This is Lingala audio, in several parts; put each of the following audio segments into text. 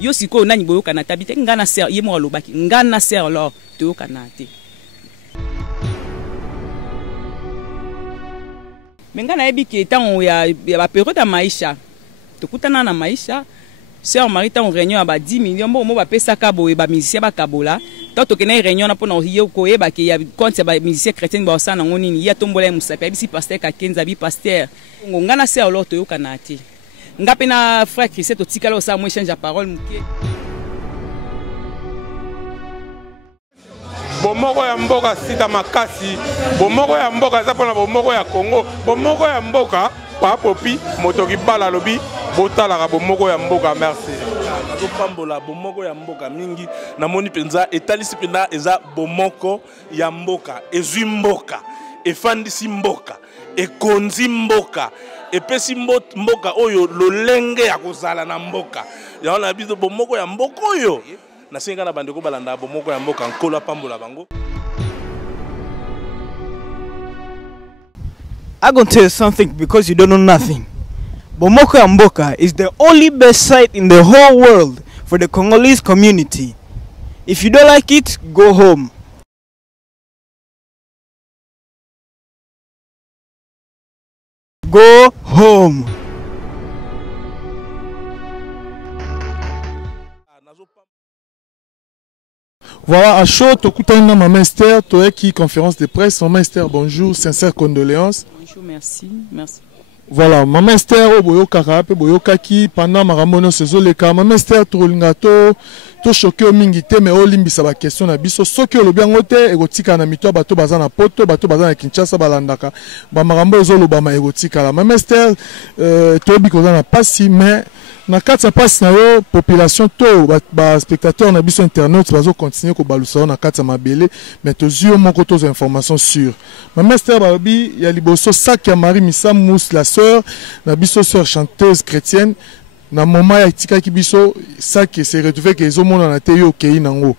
yo siko nani boyoka na tabite ngana ser ye mo lobaki ngana ser alors toyoka na te mengana ebiki etango ya ba période ya maisha tokutana na maisha sœur Marie tan réunion ba 10 millions mo ba pesa ka boye ba musicien ba kabola to kena réunion na pona hiyo ko eba ke ya compte ba musicien chrétien ba sana ngoni ya tombola musape bisi pasteur ka kenza bi pasteur ngana sœur alors toyoka na te ngape na frère Christ to tikala sa mo échange parole muke bomoko ya mboka sita makasi bomoko ya mboka za pona bomoko ya Congo bomoko ya mboka pa popi motoki bala lobi botala bomoko ya mboka merci nazo pambola bomoko ya mboka mingi namoni penza etalisi pena eza bomoko ya mboka ezwi mboka efandisi mboka ekonzi mboka epesi mboka oyo lolenge ya kozala na mboka yaona biso bomoko ya mboka oyo nasenga na bandeko balanda bomoko ya mboka nkolo pambola bango. I'm going to tell you something because you don't know nothing. Bomoko ya Mboka is the only best site in the whole world for the Congolese community. If you don't like it, go home. Go home. Voilà, à chaud, Tokutana Maman Esther, Toeki, conférence de presse. Maman Esther, bonjour, sincères condoléances. Bonjour, merci, merci. Voilà, Maman Esther, Boyo Karape, Boyo Kaki, pendant Maramono Sezoleka, Maman Esther, Trolingato, to choqué au mingité, mais au limbi, ça va question à biso, so que le bien gote, égotika na mito, bato bazana poto, bato bazana Kinshasa balandaka, ba Marambo Zolo Bama égotika la. Maman Esther, Tobi Kozana Passi, mais na kati passe na yo population to ba spectateur na biso internet bazo continuer ko balusa na kati mabele mais to zio moko to information sûre Maman Esther babi ya liboso sac ya Marie Missam Mousse la sœur na biso sœur chanteuse chrétienne na moment ya tika ki biso sac s'est retrouvé que ezo mona na te yo kei nango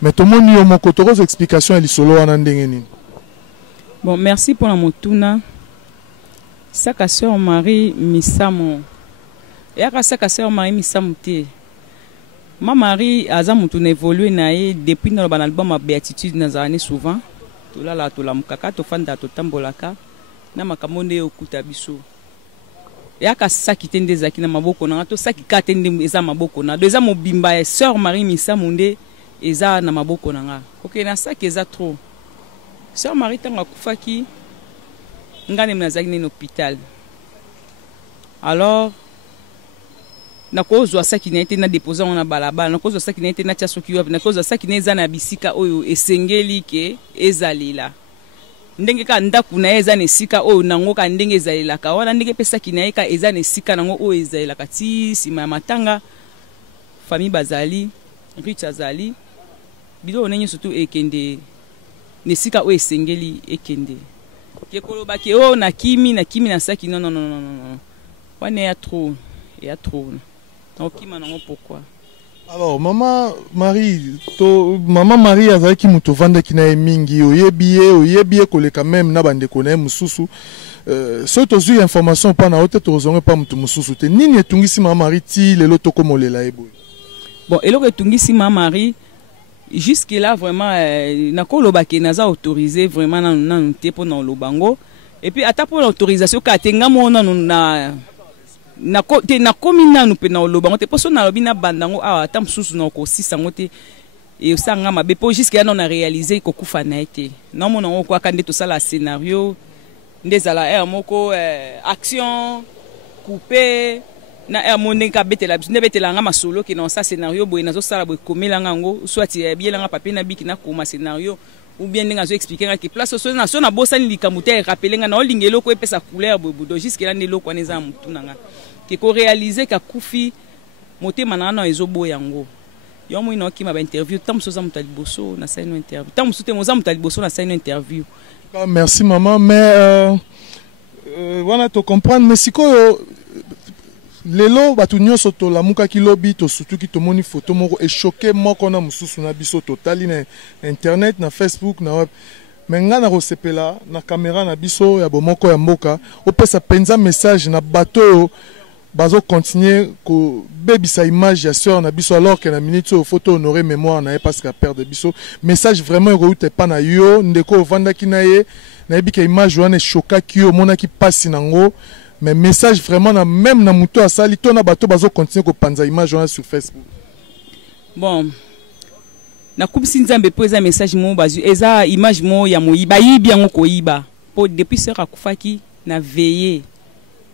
mais to moni yo moko to ko explication ya lisolo wana ndenge nini. Bon, merci pour la motuna sac à sœur Marie Missam yaka saka sœur Marie Misamute. Ma Marie aza mutu na évolué na ye depuis dans l'album ma béatitude na zane souvent. To la mukaka to fanda to tambolaka na makamonde okuta biso. Yaka saki tende zaki na maboko na to saki katende eza maboko na. Deza mobimba sœur Marie Misamunde eza na maboko na nga. OK na saki eza trop. Sœur Marie tanga kufaki ngane mnazaki na hôpital. Alors na kozwa saki na ete na déposer on na balabala na kozwa saki na ete na tchasoki na kozwa saki na eza na bisika oyo esengeli ke ezalila ndenge ka ndaku na eza na sika oyo nango ka ndenge ezalila ka wana ndenge pesa ki na eka eza na sika nango oyo ezalila ka ti sima matanga famille bazali rich azali bilo onenye surtout ekende ne sika oyo esengeli ekende ke koloba ke o na kimi na saki non wana ya trop pourquoi? Alors, Maman Marie azaki muto vanda kina mingi oyebiye koleka même na bande kona mususu so tozu information pa na ote tozonge pa mutu mususu te nini etungisi Maman Marie ti lelo tokomolela ebo. Bon, eloko etungisi Maman Marie jusque là vraiment na koloba ke naza autorisé vraiment na te po na lobango et puis ata pour l'autorisation ka tenga mona na komi nanu pe na olobango te poso na lobi na bandango awa ata mususu na okosisa ngo te e osanga mabe po jusque ya na réaliser ko kufa na ete na mona ngo kwa kande to sala scénario ndezala moko action coupé na monde ka betela ne betela nga masolo ki na sa scénario boye nazo sala boye komela ngo soit biela nga papier na biki na koma scénario ou bien nga zo expliquer nga ki place so na bosani likamute rappeler nga na olingelo ko epesa couleur boye jusque là ndelo kwa neza mutu nga que ko réaliser ka kufi motema na ezobo yango yo mo inoki ma ba interview tam so za mutaliboso na sa interview tam so te mo za mutaliboso na sa interview. Merci maman mais voilà to comprendre mais sikoyo lelo batu nyonso to lamuka kilobi to surtout ki to moni photo moko e choqué moko na mususu na biso totali na internet na Facebook na web mais nga na rosepela na caméra na biso ya bomoko ya mboka opesa penza message na bato bazo continuer ko bebisa image ya sœur na biso alors que na minute au photo honorer mémoire na parce qu'à perdre biso message vraiment route pas na yo ndeko vanda ki na ye na ebika image wana choka ki yo mona ki passe nango mais message vraiment na même na muto asali to na bato bazo continuer ko panza image wana sur Facebook. Bon na kubisi nzambe po eza message mo bazu eza image mo ya moyiba yibi yango koyiba po depuis sœur akufaki na veiller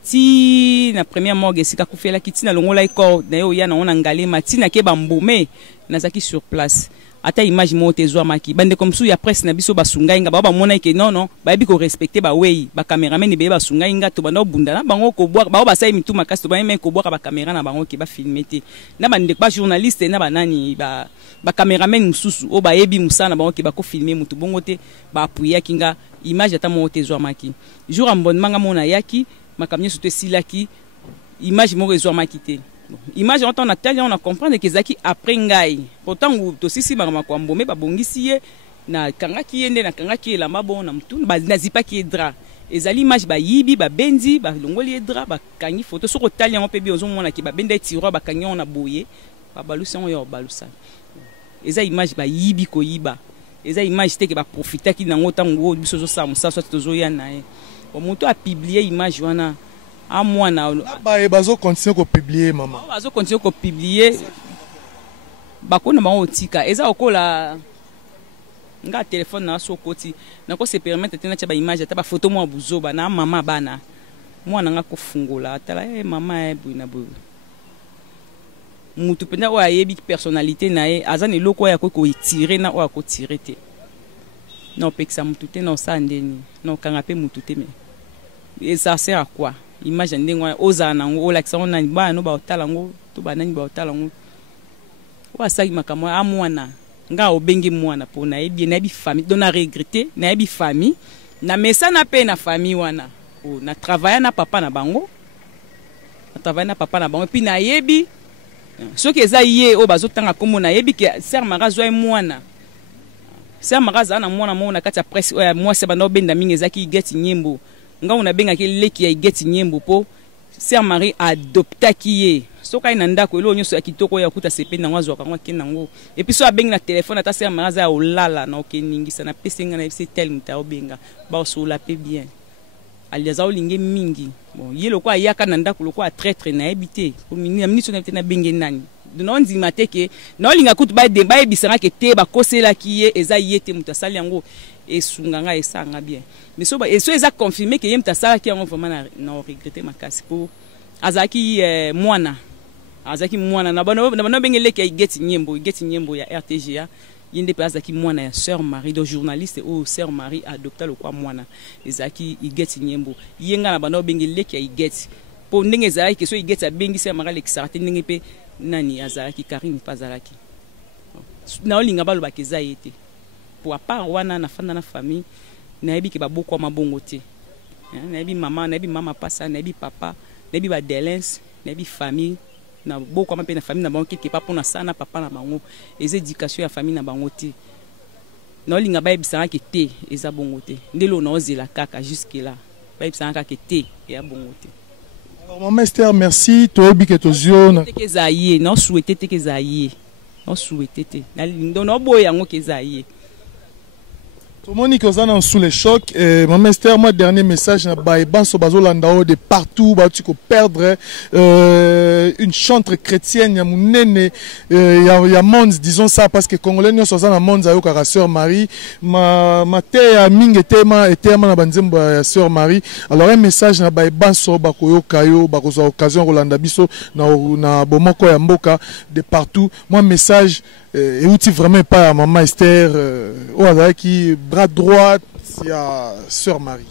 ti na première morgue sika kufela kiti na longola iko na yo ya na ona ngalema ti na ke bambome nazaki sur place ata image mo tezwa maki bande comme ya presse na biso basunga inga ba mona ke non ba bi ko respecter ba wei ba cameraman be basunga inga to bando bunda na bango ko boire ba sai mitu makasi to ba men ko boire ba camera na bango ke ba filmer te na bande ba journaliste na banani ba cameraman mususu o ba yebi musana bango ke ba ko filmer mutu bongo te ba appuyer kinga image ata mo tezwa maki jour ambon manga mona yaki makamye sote silaki image mo rezwa maki te. Image on a tellement on comprendre que zaki après ngai pourtant to sisi ba makwambome ba bongisi ye na kangaki yende na kangaki la mabo na mtu ba nazipa ki dra ezali image ba yibi ba benzi ba longoli dra ba kangi photo soko tellement on peut bien ozo mona ki ba benda tiro ba kangi on a boye ba balusa on yo balusa eza image ba yibi ko yiba eza image te ke ba profiter ki nango tango biso zo sa musa so tozo ya na e o moto a publier image wana à moi na bazo continuer ko publier maman bazo continuer ko publier bakona ba otika eza okola nga téléphone na so koti na ko se permettre tena cha ba image ta ba photo mo buzoba na mama bana mwana nga ko fungola tala mama buina bu mutu penda o ayebi personnalité na e azani loko ya ko tirer na o ko tirer te non peksa mutu te non sandeni non kanga pe mutu te mais et ça sert à quoi image ndengwa oza nango olakisa ona ba no ba otalango to banani ba otalango wa sagi makamwa amwana nga obengi mwana po na ebi na bi famille dona regretter na ebi famille na mesa na pe na famille wana o na travailler na papa na bango puis na yebi soki eza ye o bazotanga komo na yebi ke ser magazo e mwana ser magazo na mwana mo na kati ya presse o ya mwase banda obenda mingi ezaki get nyembo nga una benga ke leki ya get nyembo po Sœur Marie adopta kiye soka ina ndako elo nyoso ya kitoko ya kuta sepe na ngwazo akangwa kenango et puis so abenga na téléphone ata Sœur Marie za olala na okeningisa na pesenga na c'est tel muta obenga ba so la pe bien aliaza olinge mingi bon yelo kwa yaka na ndako lokwa traître na habité pour mingi so na tena benge nani non ndima teke na olinga kutu ba de ba ebisanga ke te ba kosela kiye eza yete muta sali yango esunganga esanga bien mais so ba eso eza confirmer que yemta sala ki yango vraiment na regretter makasi pour azaki mwana na bano bengele ke get nyembo ya RTGA yende pe azaki mwana ya Sœur Marie do journaliste ou Sœur Marie adopta le kwa mwana ezaki get nyembo yenga na bano bengele ke get po ndenge ezalaki ke so get abengi Sœur Marie l'exarté ndenge pe nani azalaki Karine pazalaki na olinga baloba ke za yete pour à part wana na fanda na famille na yebi ke baboko mabongo te na yebi mama pasa na yebi papa na yebi ba delens na yebi famille na boko ma pe na famille na bango ke papa na sana papa na bango ez éducation ya famille na bango te na linga ba yebisanga ke te eza bongo te ndelo na ozela kaka jusque là ba yebisanga ke te ya bongo te. Alors maman Esther merci to yebi ke to ziona ke zaye na souhaiter te ke zaye na souhaiter te na lindo na boya ngo ke zaye. Monique Ozana sous les chocs. Maman Esther, moi dernier message na Banso Bazolandao de partout, tu peux perdre une chantre chrétienne, ya munene, ya Mons, disons ça parce que Congolais nous sommes en Mons avec la Sœur Marie, ma terre mingi tema na banzembo ya Sœur Marie. Alors un message na Banso bakoyo kayo, bakozo occasion Rolanda biso na bomoko ya mboka de partout. Moi message et outil vraiment pas à maman Esther qui bras droit il y a Sœur Marie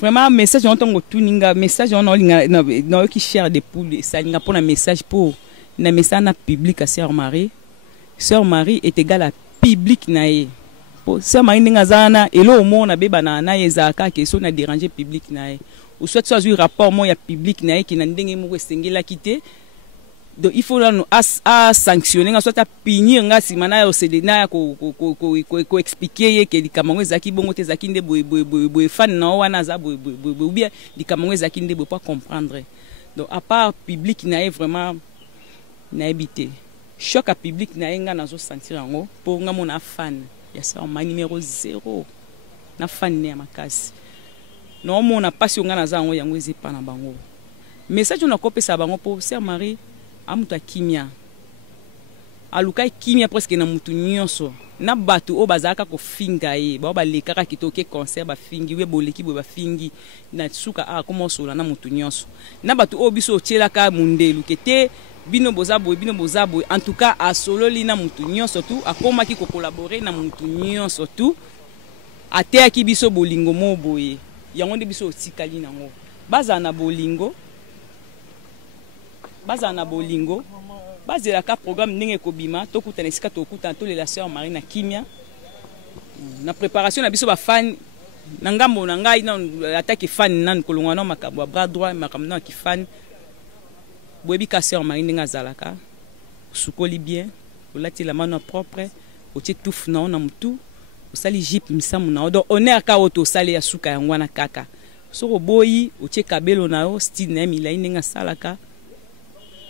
vraiment message on tongo tuninga message on linga na qui cher de poule ça linga pour un message pour na message na public à Sœur Marie est égal à public nae pour Sœur Marie ninga zana elo mo na beba na ezaka ke so na déranger public nae ou soit soit un rapport mo ya public nae qui na ndenge mo sengela kité. Donc il faut nous à sanctionner soit à punir nga si mana au cdna ko expliquer que di kamango zaki bongo te zaki nde bo fan na wana za bo bien di kamango zaki nde bo pas comprendre Donc à part public na vraiment na habité choc à public na nga nazo sentir yango pour nga mona fan ya ça ma numéro 0 na fan ne makasi non mona passion nga naza yango yango ezepa na bango message on a kopesa bango pour Sœur Marie amuta kimia aluka kimia presque na mutu nyonso na batu o bazaka ko finga ye ba balekaka kitoke concert ba fingi we boleki bo ba fingi na suka a komo sola na mutu nyonso na batu o biso chelaka mundelu kete bino bozabo en tout cas a solo li na mutu nyonso tu akoma ki ko collaborer na mutu nyonso tu atea ki biso bolingo mo boye yango nde biso otikali nango baza na bolingo bazela ka programme ndenge kobima tokutana esika tokutana to la Sœur Marie na kimia na préparation na biso ba fan na ngambo na ngai na attaque fan nan kolongwa na makabo bras droit makambo na ki fan boyebi ka Sœur Marie ndenge azalaka sukoli bien olati la mano propre otie touf na mutu osali jip misamu na odo honneur ka oto sali ya suka yango na kaka soko boyi otie kabelo na o style na milai ndenge salaka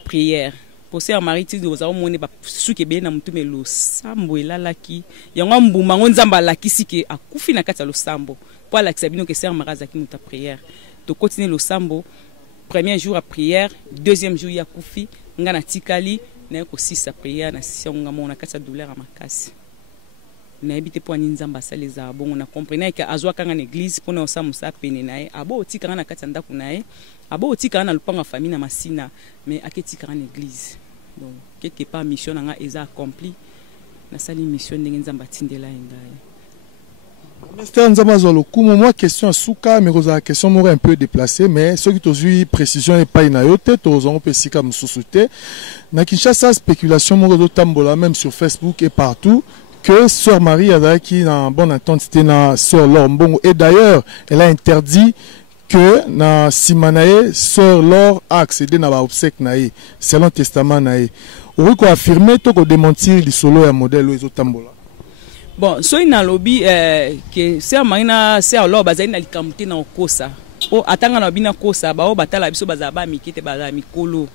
prière pour Sœur Marie ti oza omone ba suki be na mutu melo sambo elalaki yango mbuma ngo nzamba lakisi ke akufi na kati ya losambo po alakisa bino ke Sœur Marie azaki muta prière to continuer losambo premier jour à prière deuxième jour ya kufi nga na tikali na ko sisa prière na sionga mona kati ya douleur makasi na ebite po ani nzamba saleza bongo na comprendre que azwa kanga na église pona osa musa pene nae abo otika na kati ya ndako nae abo otika na lupanga famille na masina mais aketika na église donc quelque part mission nga eza accompli na sali mission ndenge nzamba tindela engaye. Ministère nzamba zolo kumo moi question à souka mais la question m'aurait un peu déplacée mais ce qui t'osu précision et pas inayote tozongo pesika mususuté na Kinshasa spéculation mo tambola même sur Facebook et partout que Sœur Marie qui en bonne entente c'était na Sœur Laure Mbongo et d'ailleurs elle a interdit que na Simanae Sœur Laure a accédé na ba obsèque nae selon testament nae ou ko affirmer to ko démentir li solo ya modèle ezo tambola. Bon so ina lobby que Sœur Marie na Sœur Laure bazali na likamute na okosa o atanga na bina kosa ba o batala biso bazaba mikite baza mikolo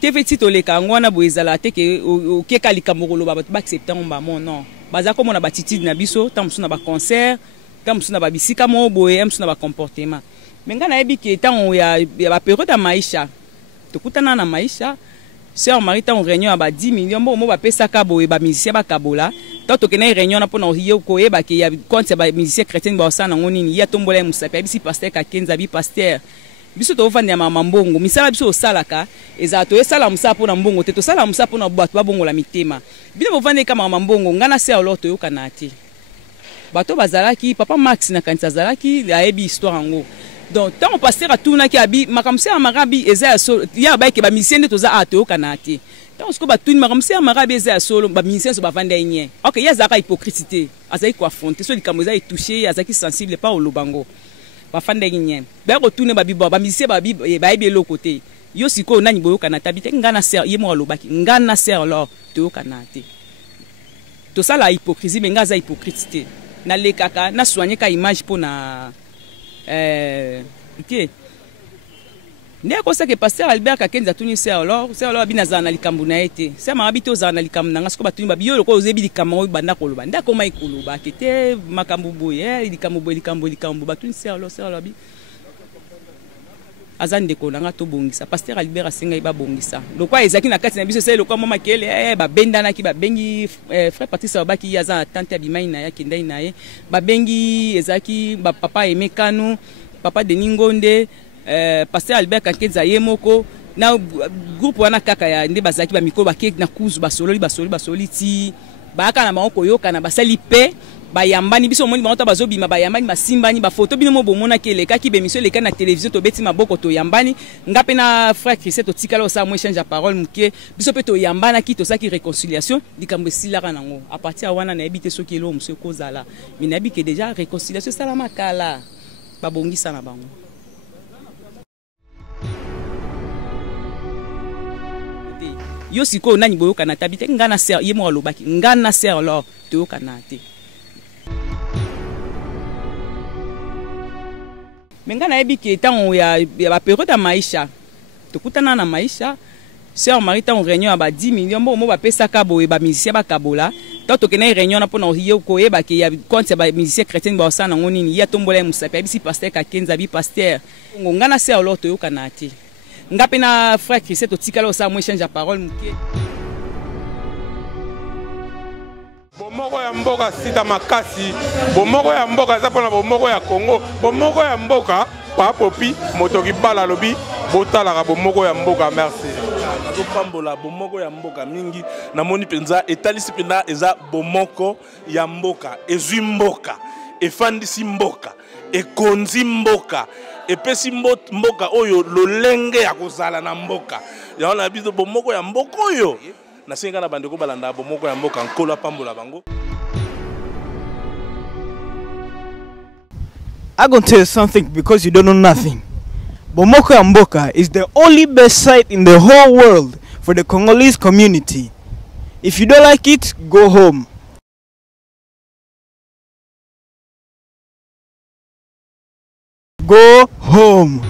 tefeti toleka ngwana boezala te ke okeka likambo koloba ba accepter on ba mon non baza ko mona batitide na biso tamsu na ba concert tamsu na ba bisika mo boye tamsu na ba comportement menga na ebi ke tan ya ba période ya maisha tokutana na maisha Sœur Marie tan réunion ba 10 millions mo ba pesa ka boye ba musicien ba kabola ta tokena réunion na pona hiyo ko eba ke ya compte ba musicien chrétien ba osana ngoni ya tombola musape bisi pasteur ka kenza bi pasteur biso to vanda mama mbongo misala biso osalaka eza to esala musa pona mbongo te to sala musa pona bato babongola mitema bino bovande ka mama mbongo ngana Sœur Laure to yokana te bato bazalaki papa Max na kanisa zalaki ayebi histoire ngo donc tant pasteur atuna ki abi makamse amarabi eza solo ya ba ke ba misende to za ato yokana te tant sko batuni makamse amarabi eza solo ba misende so bavanda yenye OK ya zaka hypocrite azaki ko affronter so likambo eza toucher azaki sensible pas au lobango bafanda yenye ba ko tune ba bibo ba misende ba bibo ba ebi lo côté yo siko nani boyokana tabite ngana Sœur ye mo lobaki ngana Sœur Laure to yokana te to ça la hypocrisie mais ngaza hypocrite na lekaka na soigner ka image pona OK ne ko ça que pasteur Albert Kakenza tuni Sœur Laure binaza na likambu na ete Sœur Marie to za na likambu na ngasko batuni ba biyo ko ozebi likambu banda koloba ndako mai koloba kete makambu boye likambu batuni Sœur Laure bi azande ko nanga to bongisa pasteur Albert asenga iba bongisa lokwa ezaki na kati na biso se lokwa mama kele ba benda na ki ba bengi frère Patrice Obaki yaza tante abimai na ya kindai na ye ba bengi ezaki ba papa Emekanu papa Deningonde pasteur Albert Kakenza yemoko na groupe wana kaka ya nde bazaki ba mikro ba ke na kuzu basololi ti ba aka na maoko yoka na basali pe bayambani biso moni bango bazobima bayambani basimbani ba photo bino mo bomona kele kaki be mission leka na télévision to beti maboko to yambani ngape na frère Christ to tikala osa mo échange à parole muke biso pe to yambana ki to saki réconciliation likambo silaka nango à partir wana na ebité soki elo monsieur kozala mais na biki déjà réconciliation salama kala ba bongisa na bango yo siko nani boyokana tabite ngana Sœur ye mo alobaki ngana Sœur Laure to yokana te menga na ebi ke tan ya ba période ya maisha tokutana na maisha sœur Marie ta réunion à 10 millions bon mo ba pesa ka boye ba musicien ba kabola ta to kena réunion na pona hiyo ko yeba ke ya compte ba musicien chrétien ba sana ngoni ni ya tombola musape bisi pasteur ka kenza bi pasteur ngana sœur lo to yo kanati ngape na frère Christ to tikala o sa mo échange parole muke bomoko ya mboka sita makasi bomoko ya mboka za pona bomoko ya Congo bomoko ya mboka pa popi motoki bala lobi botalaka bomoko ya mboka merci nazopambola bomoko ya mboka mingi namoni penza etalisi pena eza bomoko ya mboka ezwi mboka efandisi mboka ekonzi mboka epesi mboka oyo lolenge ya kozala na mboka yango na biso bomoko ya mboka oyo nasenga na bandeko balanda bomoko ya mboka nkolo apambola bango. I'm gonna tell you something because you don't know nothing. Bomoko ya Mboka is the only best site in the whole world for the Congolese community. If you don't like it, go home. Go home.